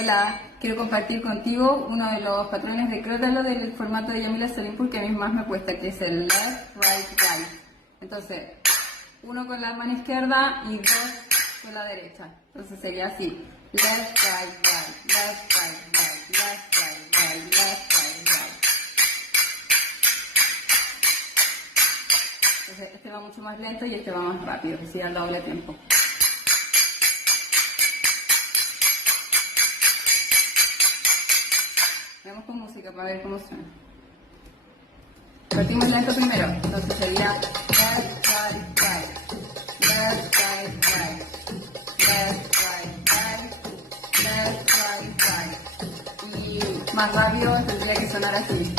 Hola, quiero compartir contigo uno de los patrones de Crótalo del formato de Yamila Salim porque a mí más me cuesta, que es el left, right, right. Entonces, uno con la mano izquierda y dos con la derecha. Entonces sería así: left, right, right, left, right, right, left, right, right, left, right, right. Entonces, este va mucho más lento y este va más rápido, que sigue al doble tiempo. Veamos con música para ver cómo suena. Partimos lento primero, entonces sería left, right, right, left, right, right, left, right, right, left, right, right. Y más rápido tendría que sonar así.